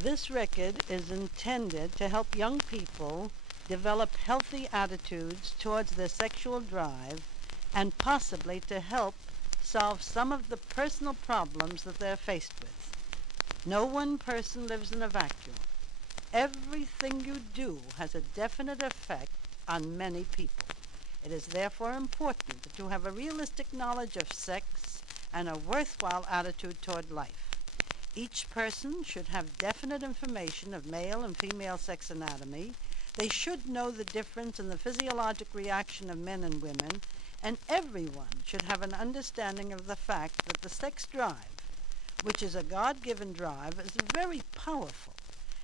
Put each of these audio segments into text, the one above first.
This record is intended to help young people develop healthy attitudes towards their sexual drive and possibly to help solve some of the personal problems that they're faced with. No one person lives in a vacuum. Everything you do has a definite effect on many people. It is therefore important to have a realistic knowledge of sex and a worthwhile attitude toward life. Each person should have definite information of male and female sex anatomy. They should know the difference in the physiologic reaction of men and women, and everyone should have an understanding of the fact that the sex drive, which is a God-given drive, is very powerful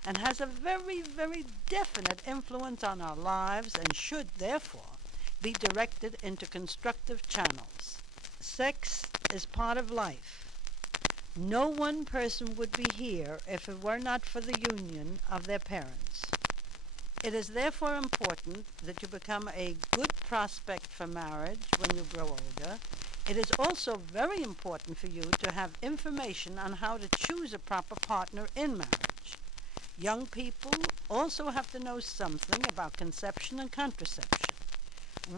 and has a very, very definite influence on our lives and should, therefore, be directed into constructive channels. Sex is part of life. No one person would be here if it were not for the union of their parents. It is therefore important that you become a good prospect for marriage when you grow older. It is also very important for you to have information on how to choose a proper partner in marriage. Young people also have to know something about conception and contraception.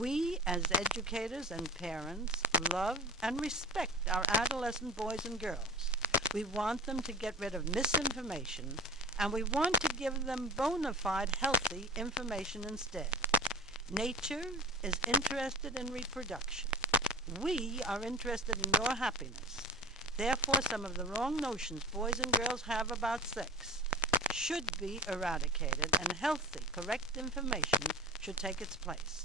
We, as educators and parents, love and respect our adolescent boys and girls. We want them to get rid of misinformation, and we want to give them bona fide, healthy information instead. Nature is interested in reproduction. We are interested in your happiness. Therefore, some of the wrong notions boys and girls have about sex should be eradicated, and healthy, correct information should take its place.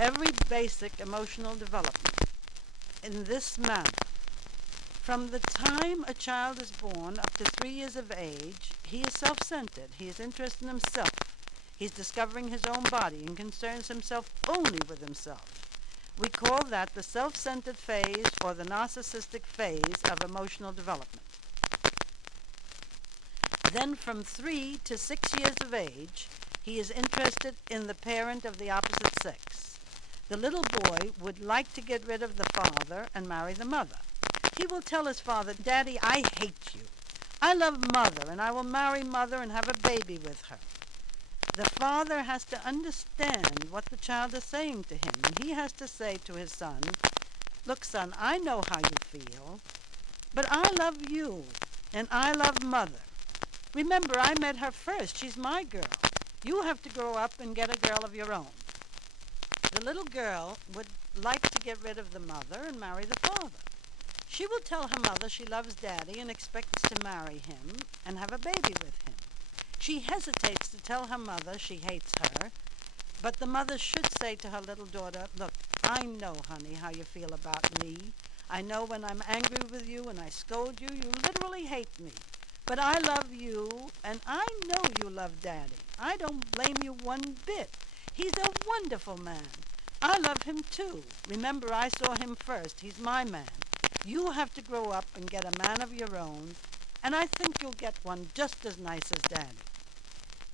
Every basic emotional development in this manner. From the time a child is born up to 3 years of age, he is self-centered. He is interested in himself. He's discovering his own body and concerns himself only with himself. We call that the self-centered phase or the narcissistic phase of emotional development. Then from 3 to 6 years of age, he is interested in the parent of the opposite sex. The little boy would like to get rid of the father and marry the mother. He will tell his father, "Daddy, I hate you. I love Mother, and I will marry Mother and have a baby with her." The father has to understand what the child is saying to him, and he has to say to his son, "Look, son, I know how you feel, but I love you, and I love Mother. Remember, I met her first. She's my girl. You have to grow up and get a girl of your own." The little girl would like to get rid of the mother and marry the father. She will tell her mother she loves Daddy and expects to marry him and have a baby with him. She hesitates to tell her mother she hates her, but the mother should say to her little daughter, "Look, I know, honey, how you feel about me. I know when I'm angry with you and I scold you, you literally hate me. But I love you, and I know you love Daddy. I don't blame you one bit. He's a wonderful man. I love him too. Remember, I saw him first. He's my man. You have to grow up and get a man of your own, and I think you'll get one just as nice as Daddy."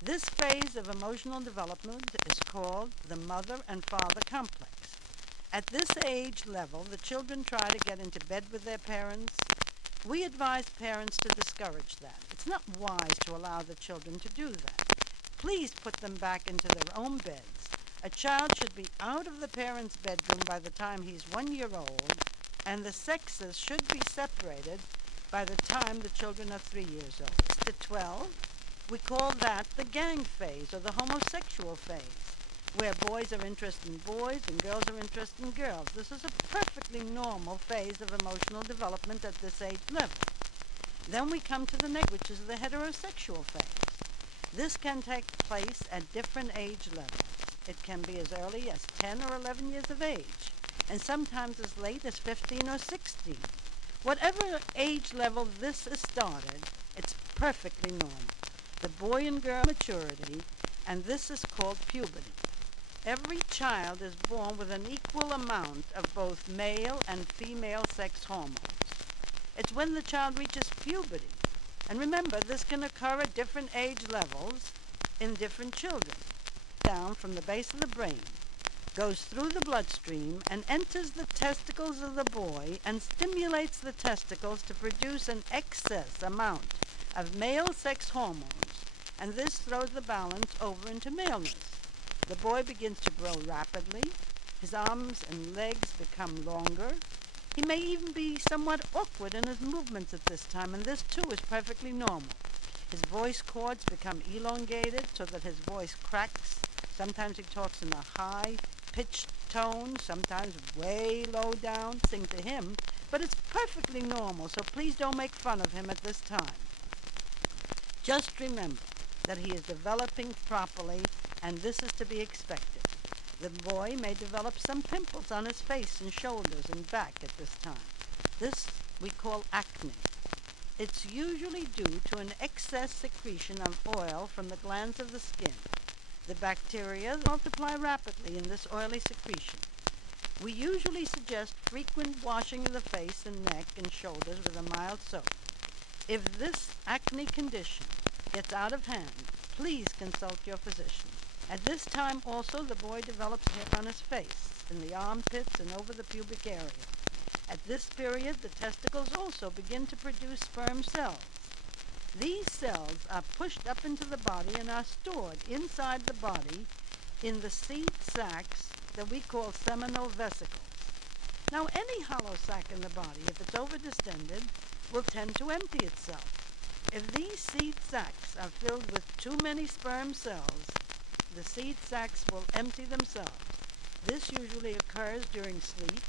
This phase of emotional development is called the mother and father complex. At this age level, the children try to get into bed with their parents. We advise parents to discourage that. It's not wise to allow the children to do that. Please put them back into their own beds. A child should be out of the parent's bedroom by the time he's 1 year old, and the sexes should be separated by the time the children are 3 years old. To 12, we call that the gang phase or the homosexual phase, where boys are interested in boys and girls are interested in girls. This is a perfectly normal phase of emotional development at this age level. Then we come to the next, which is the heterosexual phase. This can take place at different age levels. It can be as early as 10 or 11 years of age, and sometimes as late as 15 or 16. Whatever age level this is started, it's perfectly normal. The boy and girl maturity, and this is called puberty. Every child is born with an equal amount of both male and female sex hormones. It's when the child reaches puberty. And remember, this can occur at different age levels in different children. Down from the base of the brain, goes through the bloodstream and enters the testicles of the boy and stimulates the testicles to produce an excess amount of male sex hormones, and this throws the balance over into maleness. The boy begins to grow rapidly. His arms and legs become longer. He may even be somewhat awkward in his movements at this time, and this too is perfectly normal. His voice cords become elongated so that his voice cracks. Sometimes he talks in a high-pitched tone, sometimes way low down. Sing to him, but it's perfectly normal, so please don't make fun of him at this time. Just remember that he is developing properly, and this is to be expected. The boy may develop some pimples on his face and shoulders and back at this time. This we call acne. It's usually due to an excess secretion of oil from the glands of the skin. The bacteria multiply rapidly in this oily secretion. We usually suggest frequent washing of the face and neck and shoulders with a mild soap. If this acne condition gets out of hand, please consult your physician. At this time also the boy develops hair on his face, in the armpits and over the pubic area. At this period the testicles also begin to produce sperm cells. These cells are pushed up into the body and are stored inside the body in the seed sacs that we call seminal vesicles. Now any hollow sac in the body, if it's overdistended, will tend to empty itself. If these seed sacs are filled with too many sperm cells, the seed sacs will empty themselves. This usually occurs during sleep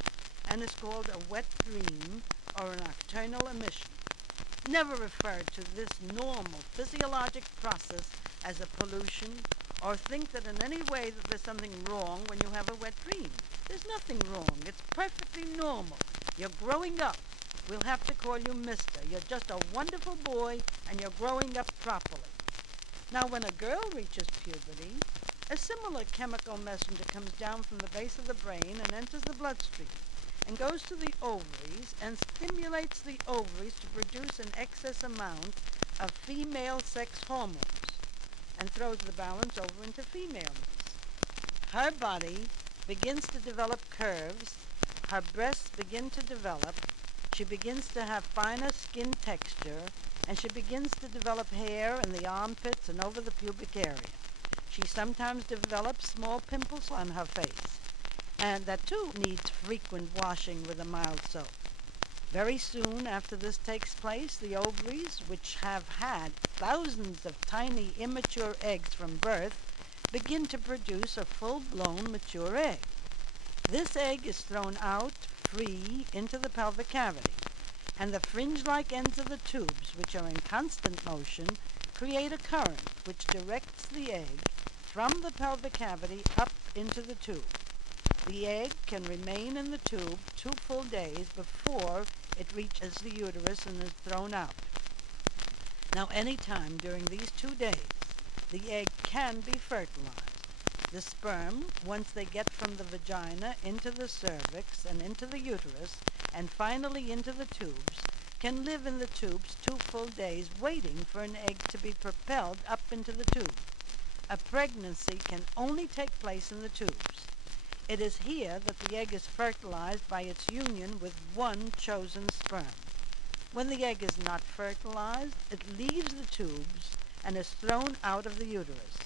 and is called a wet dream or a nocturnal emission. Never refer to this normal physiologic process as a pollution or think that in any way that there's something wrong when you have a wet dream. There's nothing wrong. It's perfectly normal. You're growing up. We'll have to call you mister. You're just a wonderful boy and you're growing up properly. Now when a girl reaches puberty, a similar chemical messenger comes down from the base of the brain and enters the bloodstream and goes to the ovaries and stimulates the ovaries to produce an excess amount of female sex hormones and throws the balance over into femaleness. Her body begins to develop curves, her breasts begin to develop, she begins to have finer skin texture, and she begins to develop hair in the armpits and over the pubic area. She sometimes develops small pimples on her face, and that too needs frequent washing with a mild soap. Very soon after this takes place, the ovaries, which have had thousands of tiny immature eggs from birth, begin to produce a full-blown mature egg. This egg is thrown out free into the pelvic cavity, and the fringe-like ends of the tubes, which are in constant motion, create a current which directs the egg from the pelvic cavity up into the tube. The egg can remain in the tube 2 full days before it reaches the uterus and is thrown out. Now, any time during these 2 days, the egg can be fertilized. The sperm, once they get from the vagina into the cervix and into the uterus, and finally into the tubes, can live in the tubes 2 full days waiting for an egg to be propelled up into the tube. A pregnancy can only take place in the tubes. It is here that the egg is fertilized by its union with one chosen sperm. When the egg is not fertilized, it leaves the tubes and is thrown out of the uterus.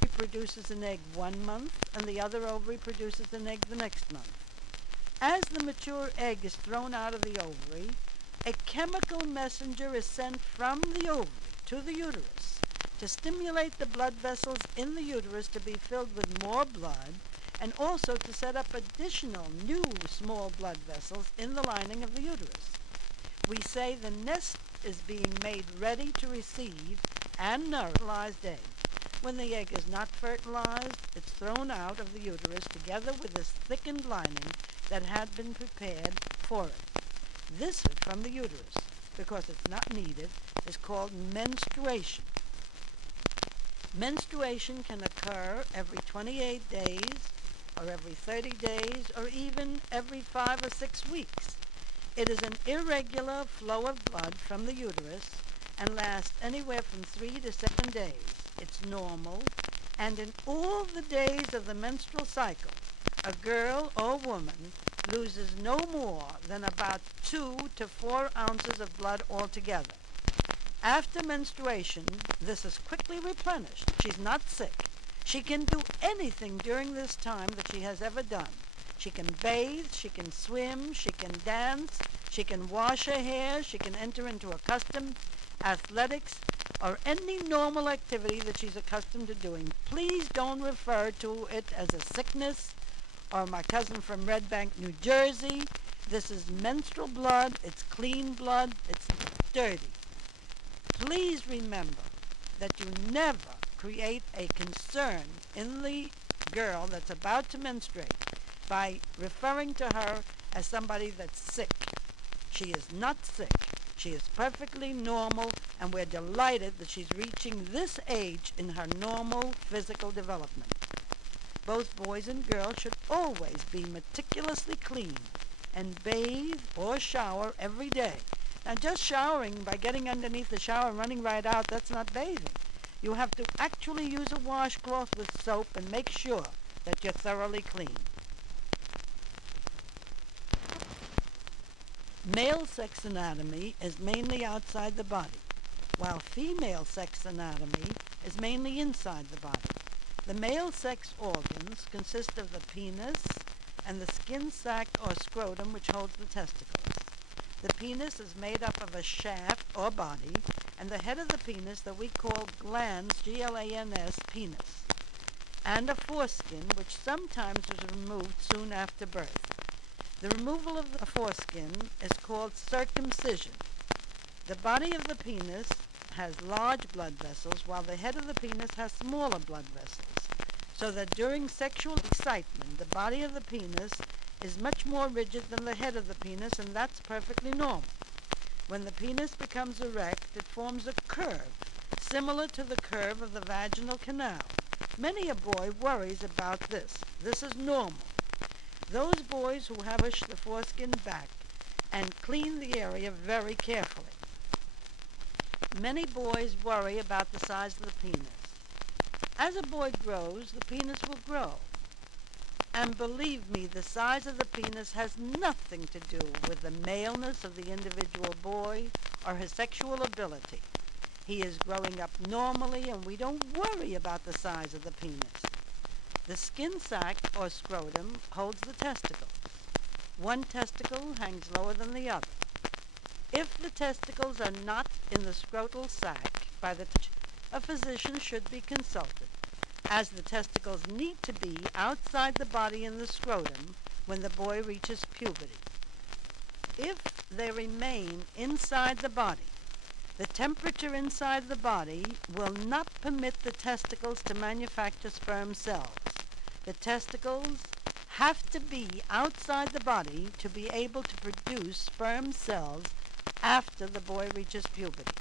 It produces an egg 1 month, and the other ovary produces an egg the next month. As the mature egg is thrown out of the ovary, a chemical messenger is sent from the ovary to the uterus to stimulate the blood vessels in the uterus to be filled with more blood, and also to set up additional new small blood vessels in the lining of the uterus. We say the nest is being made ready to receive and nourish a fertilized egg. When the egg is not fertilized, it's thrown out of the uterus together with this thickened lining that had been prepared for it. This from the uterus, because it's not needed, is called menstruation. Menstruation can occur every 28 days, or every 30 days, or even every 5 or 6 weeks. It is an irregular flow of blood from the uterus and lasts anywhere from 3 to 7 days. It's normal, and in all the days of the menstrual cycle, a girl or woman loses no more than about 2 to 4 ounces of blood altogether. After menstruation, this is quickly replenished. She's not sick. She can do anything during this time that she has ever done. She can bathe, she can swim, she can dance, she can wash her hair, she can enter into accustomed athletics, or any normal activity that she's accustomed to doing. Please don't refer to it as a sickness or my cousin from Red Bank, New Jersey. This is menstrual blood, it's clean blood, it's dirty. Please remember that you never create a concern in the girl that's about to menstruate by referring to her as somebody that's sick. She is not sick. She is perfectly normal, and we're delighted that she's reaching this age in her normal physical development. Both boys and girls should always be meticulously clean and bathe or shower every day. Now, just showering by getting underneath the shower and running right out, that's not bathing. You have to actually use a washcloth with soap and make sure that you're thoroughly clean. Male sex anatomy is mainly outside the body, while female sex anatomy is mainly inside the body. The male sex organs consist of the penis and the skin sac or scrotum, which holds the testicles. The penis is made up of a shaft or body, and the head of the penis that we call glans, G-L-A-N-S, penis, and a foreskin, which sometimes is removed soon after birth. The removal of the foreskin is called circumcision. The body of the penis has large blood vessels, while the head of the penis has smaller blood vessels, so that during sexual excitement, the body of the penis is much more rigid than the head of the penis, and that's perfectly normal. When the penis becomes erect, it forms a curve, similar to the curve of the vaginal canal. Many a boy worries about this. This is normal. Those boys who have pushed the foreskin back and clean the area very carefully. Many boys worry about the size of the penis. As a boy grows, the penis will grow. And believe me, the size of the penis has nothing to do with the maleness of the individual boy or his sexual ability. He is growing up normally, and we don't worry about the size of the penis. The skin sac or scrotum holds the testicles. One testicle hangs lower than the other. If the testicles are not in the scrotal sac by the time, a physician should be consulted, as the testicles need to be outside the body in the scrotum when the boy reaches puberty. If they remain inside the body, the temperature inside the body will not permit the testicles to manufacture sperm cells. The testicles have to be outside the body to be able to produce sperm cells after the boy reaches puberty.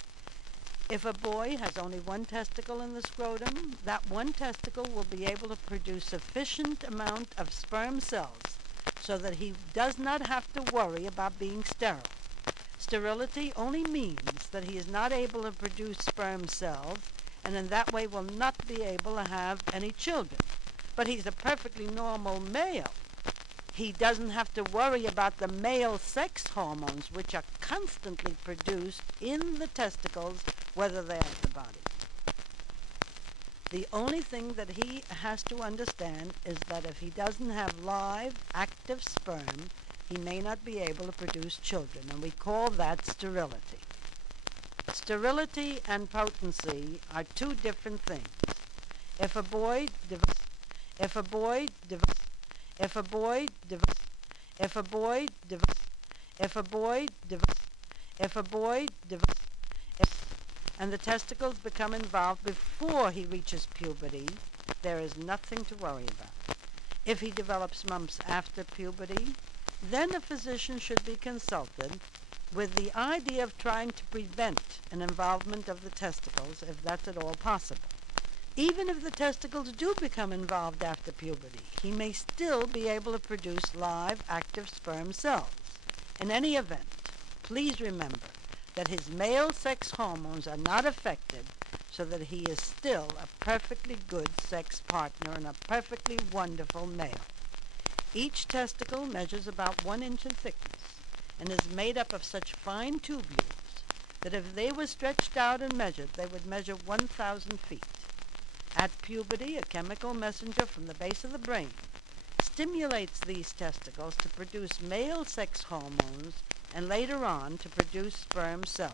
If a boy has only one testicle in the scrotum, that one testicle will be able to produce sufficient amount of sperm cells so that he does not have to worry about being sterile. Sterility only means that he is not able to produce sperm cells, and in that way will not be able to have any children. But he's a perfectly normal male. He doesn't have to worry about the male sex hormones, which are constantly produced in the testicles, whether they're at the body. The only thing that he has to understand is that if he doesn't have live, active sperm, he may not be able to produce children, and we call that sterility. Sterility and potency are two different things. If a boy develops and the testicles become involved before he reaches puberty, there is nothing to worry about. If he develops mumps after puberty, then a physician should be consulted with the idea of trying to prevent an involvement of the testicles, if that's at all possible. Even if the testicles do become involved after puberty, he may still be able to produce live, active sperm cells. In any event, please remember that his male sex hormones are not affected, so that he is still a perfectly good sex partner and a perfectly wonderful male. Each testicle measures about 1 inch in thickness and is made up of such fine tubules that if they were stretched out and measured, they would measure 1,000 feet. At puberty, a chemical messenger from the base of the brain stimulates these testicles to produce male sex hormones and later on to produce sperm cells.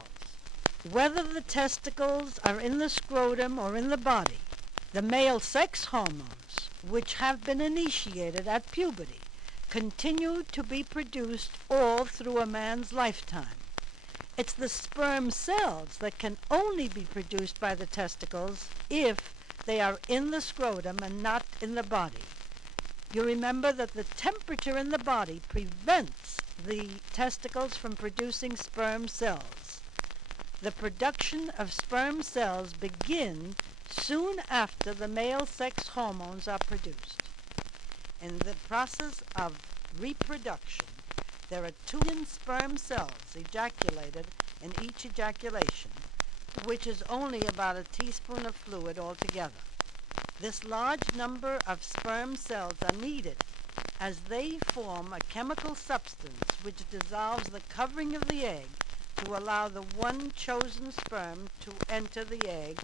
Whether the testicles are in the scrotum or in the body, the male sex hormones, which have been initiated at puberty, continue to be produced all through a man's lifetime. It's the sperm cells that can only be produced by the testicles if they are in the scrotum and not in the body. You remember that the temperature in the body prevents the testicles from producing sperm cells. The production of sperm cells begin soon after the male sex hormones are produced. In the process of reproduction, there are 2 million sperm cells ejaculated in each ejaculation, which is only about a teaspoon of fluid altogether. This large number of sperm cells are needed as they form a chemical substance which dissolves the covering of the egg to allow the one chosen sperm to enter the egg,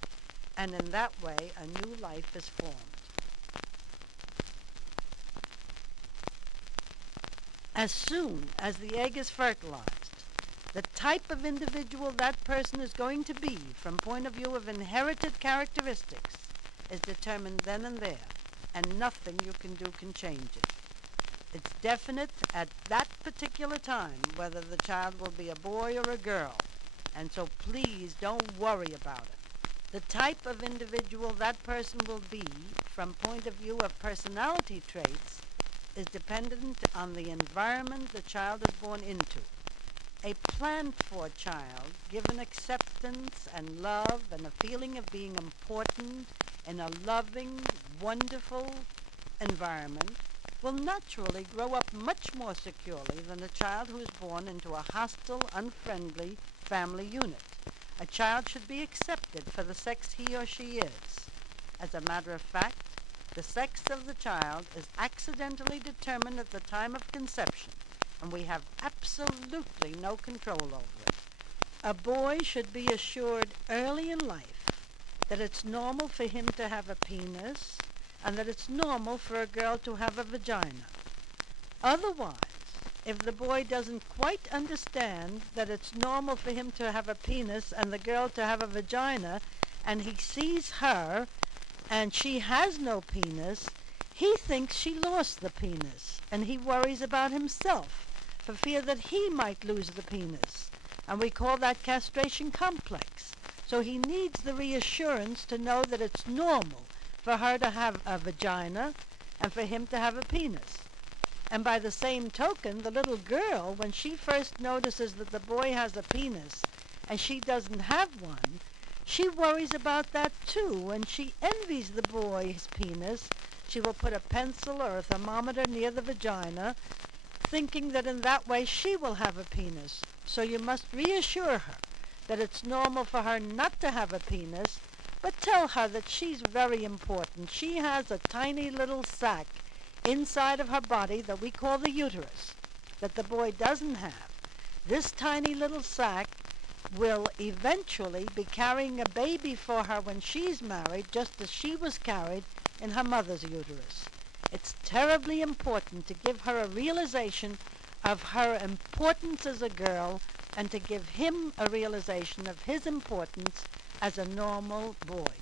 and in that way a new life is formed. As soon as the egg is fertilized, the type of individual that person is going to be from point of view of inherited characteristics is determined then and there, and nothing you can do can change it. It's definite at that particular time whether the child will be a boy or a girl, and so please don't worry about it. The type of individual that person will be from point of view of personality traits is dependent on the environment the child is born into. A planned-for child, given acceptance and love and a feeling of being important in a loving, wonderful environment, will naturally grow up much more securely than a child who is born into a hostile, unfriendly family unit. A child should be accepted for the sex he or she is. As a matter of fact, the sex of the child is accidentally determined at the time of conception, and we have absolutely no control over it. A boy should be assured early in life that it's normal for him to have a penis and that it's normal for a girl to have a vagina. Otherwise, if the boy doesn't quite understand that it's normal for him to have a penis and the girl to have a vagina, and he sees her and she has no penis, he thinks she lost the penis, and he worries about himself for fear that he might lose the penis, and we call that castration complex. So he needs the reassurance to know that it's normal for her to have a vagina and for him to have a penis. And by the same token, the little girl, when she first notices that the boy has a penis and she doesn't have one, she worries about that too, and she envies the boy's penis. She will put a pencil or a thermometer near the vagina, thinking that in that way she will have a penis. So you must reassure her that it's normal for her not to have a penis, but tell her that she's very important. She has a tiny little sac inside of her body that we call the uterus, that the boy doesn't have. This tiny little sac will eventually be carrying a baby for her when she's married, just as she was carried in her mother's uterus. It's terribly important to give her a realization of her importance as a girl and to give him a realization of his importance as a normal boy.